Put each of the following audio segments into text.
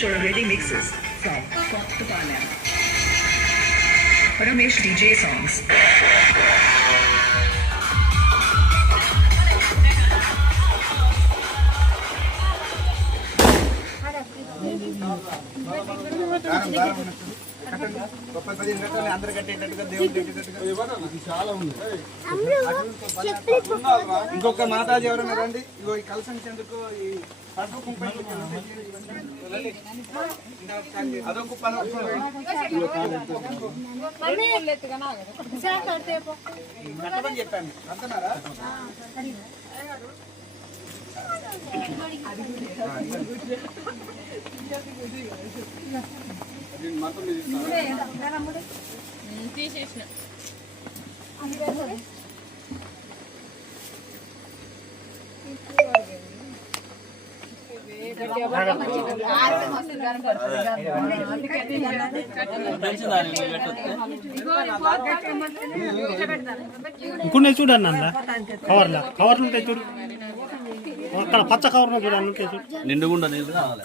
for ready mixes from Pop to Parlor. Ramesh DJ songs. I'm ఇంకొక మాతాజీ ఎవరన్నా రండి. ఇగో ఈ కలిసించేందుకు ఈ పసుపు కుంకుమ రండి. అదొక కట్టమని చెప్పాను. అంటున్నారా? తీసేసిన. ఇంకొన్ని చూడండి అన్న కవర్లా కవర్లు. ఉంటాయి చూడు. అక్కడ పచ్చ కవర్లో చూడండి ఉంటాయి చూడు. నిండుగుండ నీళ్ళు కావాలి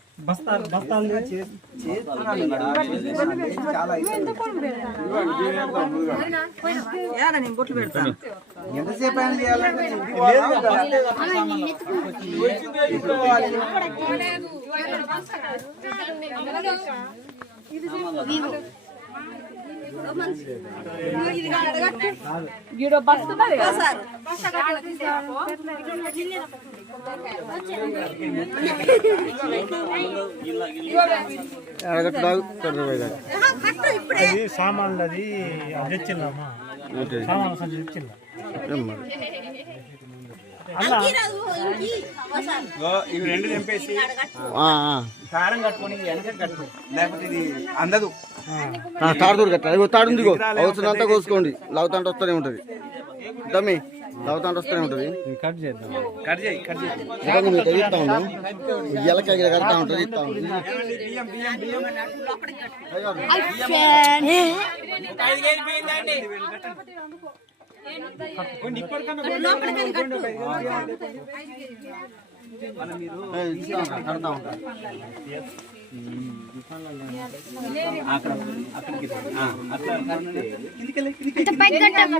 బస్తాలు బస్తాలు చాలా ఎంతసేపు అయినా చేయాలంటే గీడో కదా? అది సామాన్లు అది తెచ్చిందమ్మా సామాన్లు సంచి ఇవి రెండు తెంపేసి కారం కట్టుకొని వెనక కట్టు లేకపోతే ఇది అందదు. తాడుతూరు కట్టాలి ఇగో తాడు ఉంది ఇగో అవసరం కోసుకోండి. లవతంట వస్తూనే ఉంటుంది. దమ్మి లవతంట వస్తూనే ఉంటుంది. కట్ చేద్దాం. కట్ చేయి కట్ చేయి. నిజంగా మీకు ఇస్తా ఉన్నాం ఎలకాయ కడతా ఉంటుంది ఇస్తా ఉంటుంది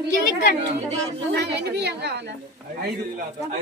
బియ్యం బియ్యం బియ్యం ఏ,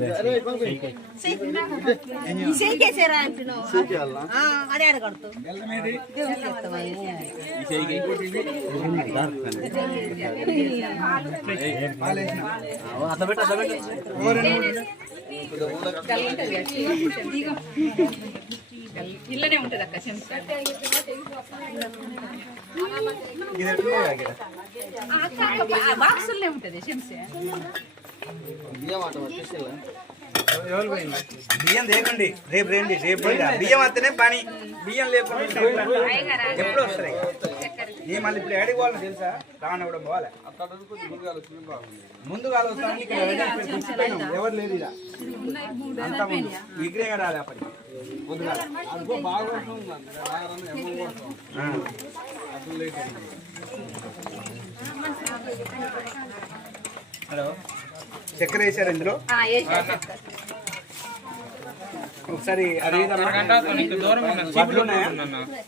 కత్తెర ఇవ్వండి. కత్తెర ఏది? ఇల్లనే ఉంటది అక్క చెంచా బాక్సులనే ఉంటది చెంచా బియ్యం లేకండి రేపు రండి రేపు. బియ్యం వస్తేనే పని. బియ్యం లేకుండా ఎప్పుడు వస్తాయి నీ మళ్ళీ ఇప్పుడు ఏడికి పోవాలని తెలుసా? రావణ కూడా పోవాలి. ముందుగా వస్తాను ఇక్కడ ఎవరు లేదు ఇలా అంతా ముందు. విగ్రహం రాలే అప్పటికి. ముందుగా. హలో. చక్కెర వేసారు ఇందులో? ఒకసారి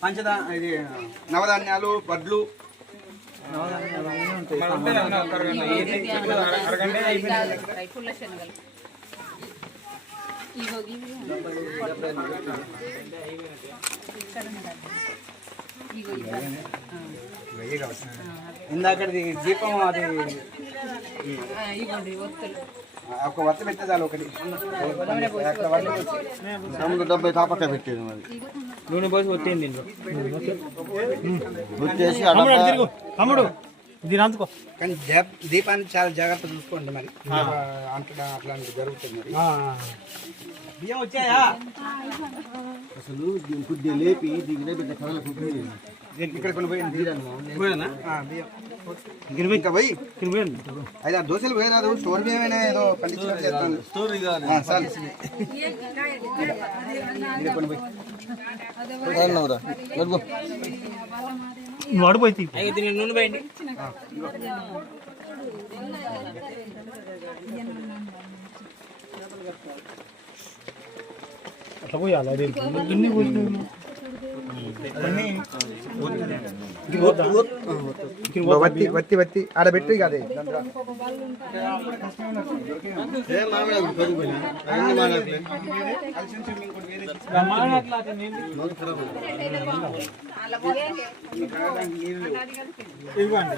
పంచదా ఇది నవధాన్యాలు వడ్లు నవధాన్యాలు అన్నీ ఉంటాయి పుల్ల శనగలు ఇవే కావచ్చు. ఇందాకది దీపం అది. ఇవ్వండి ఒత్తులు ఒక వత్త పెట్టే చాలు ఒకటి. అక్కడ వడ్లు వచ్చి. తమ్ముడు డెబ్బై తాపక్క పెట్టేది మరి. నూనె పోసి ఒత్తింది దీంట్లో వచ్చేసి ఆ తమ్ముడు డబ్బా- అటు తిరుగు. తమ్ముడు దీని అందుకో. కానీ దీప్- దీపాన్ని చాలా జాగ్రత్త చూసుకోండి మరి. అంటడా అట్లాంటివి జరుగుతుంది మరి. ఆ. బియ్యం వచ్చాయా? అసలు దీన్ని కొద్దిగా లేపి దీని పెద్ద కథలు కుప్పి పోయి పోయి. అయితే ఆ దోశలు పోయినారు స్టోర్ బియ్యమైనా ఏదో చేస్తాను. స్టోరీ పోయి అడిపోయి అట్లా పోయాలి అదే గిన్నె పోసినావు. వత్తి వత్తి వత్తి. వత్తి ఇక కాదే ఇవ్వండి.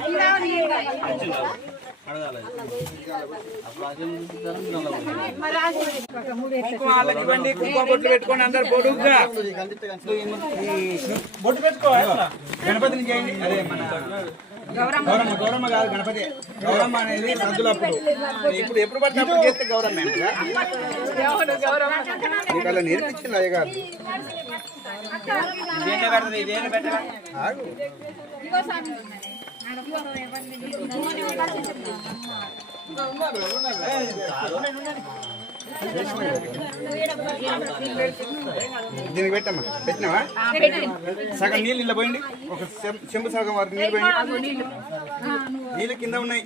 వాళ్ళకి ఇవ్వండి కుంకుమ బొట్లు పెట్టుకోండి అందరు పొడుగ్గా బొట్టు పెట్టుకో గణపతిని చేయండి అదే మన గౌరమ్మ గౌరమ్మ కాదు గణపతి గౌరమ్మ అనేది సద్దులప్పుడు ఇప్పుడు ఎప్పుడు పడితే అప్పుడు చేస్తే గౌరమ్మ నీకు అలా నేర్పించింది అయ్య గారు ఆగు. దీనికి పెట్టమ్మా. పెట్టినావా? సగం నీళ్ళు ఇలా పోయింది ఒక చెంబు సగం వరకు నీళ్ళు పోయింది నీళ్ళు కింద ఉన్నాయి.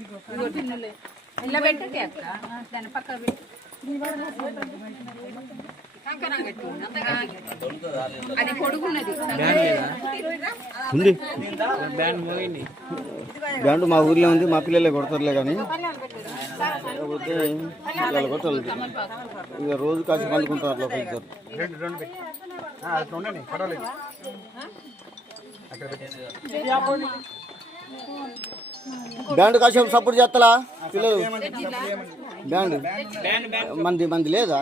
ఇలా పెట్టండి అక్క. దాని పక్క పెట్టు. అది పొడుగున్నది. ఉంది. బ్యాండ్ మా ఊర్లో ఉంది మా పిల్లలే కొడతారులే కానీ. కొట్టాలి. ఇక రోజు కాసి పండుకుంటారు అట్లా ఇద్దరు. బ్యాండ్ కాసేపు సపోర్ట్ చేస్తలా? పిల్లలు? బ్యాండ్. మంది మంది లేదా?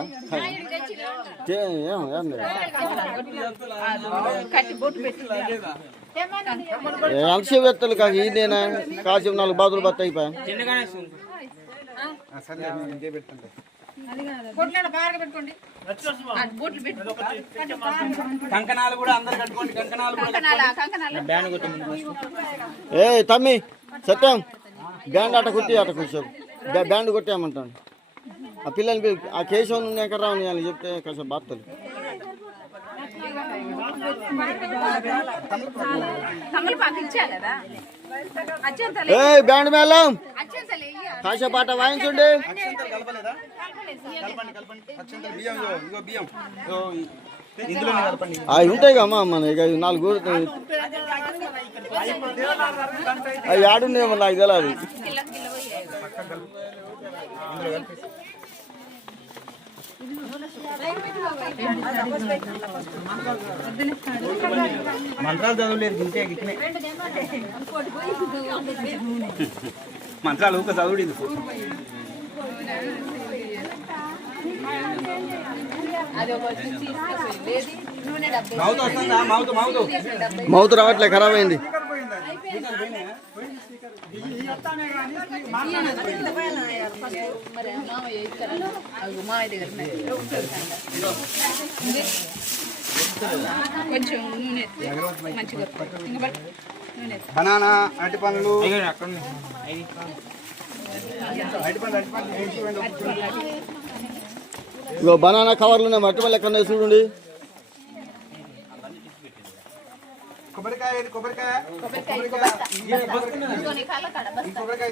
ఏ- ఏం ఏం లేదు. కట్టి బొట్టు పెట్టి ఏ అంశం ఎత్తలు కాదు ఇదేనా కాసేపు నాలుగు బాతులు బత్త అయిపోయా ఏ తమ్మి సత్యం బ్యాండ్ అట కొట్టి అట కూర్చోరు బ్యాండ్ కొట్టేయమంటాను ఆ పిల్లలు పిలి- ఆ కేశవం నుండి ఎక్కడ రావని అని చెప్తే కాసేపు అత్యంత ఏ బ్యాండ్ మేళం. కాసేపు ఆట వాయించండి. అవి ఉంటాయి కమ్మా మన ఇక నాలుగు అవి ఆడున్నాయేమో నాకు తెలియదు మంత్రాలు చదవలేదు ఇంతే గిట్నే మంత్రాలు ఊక చదువుడు మౌత్ రావట్లే ఖరాబ్ అయింది. కొంచెం నూనె మంచిగా. బనానా అరటి పండ్లు అరటి పండ్లు అరటి పండ్లు వేసి ఇవ్వండి ఒక కిలో. ఇగో బనానా కవర్లు ఉన్నాయి మట్టి మళ్ళీ ఎక్కడ చూడండి. కొబ్బరికాయ. ఇది కొబ్బరికాయ. కొబ్బరికాయ.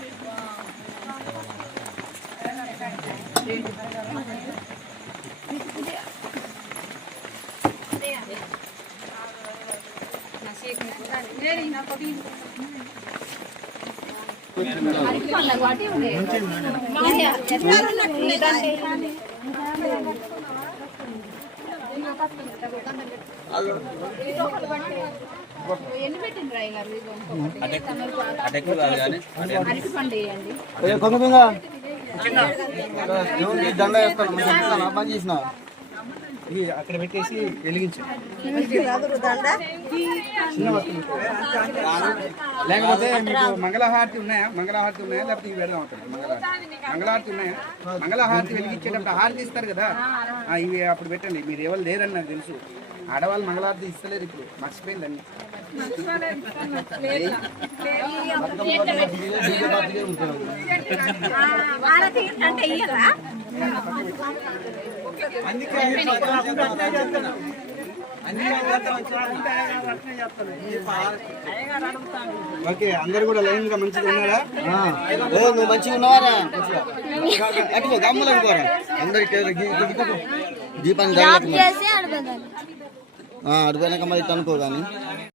ఎన్ని పెట్టిండ్రు అయ్య గారు ఇదిగో ఇంకొకటి. అరటిపండు వేయండి ఏ కొంగ దేవుడికి దండ వేస్తాను పని చేసిన ఇది అక్కడ పెట్టేసి వెలిగించు. చిన్న లేకపోతే మీకు మంగళహారతి ఉన్నాయా? మంగళహారతి ఉన్నాయా? లేకపోతే ఇవి పెడదాం అవుతుంది మంగళహారతి. మంగళహారతి ఉన్నాయా? మంగళహారతి వెలిగించేటప్పుడు హారతి ఇస్తారు కదా? ఇవి అప్పుడు పెట్టండి. మీరు ఎవరు లేరని నాకు తెలుసు. ఆడవాళ్ళు మంగళహారతి ఇస్తలేరు ఇప్పుడు మర్చిపోయిందండి ఓకే అందరు కూడా లైన్గా మంచిగా ఉన్నారా నువ్వు మంచిగా ఉన్నావారా అటు గమ్ములకు పోరా అందరికి దీపాన్ని అడిపోయినాక మరి ఇట్లా అనుకో కానీ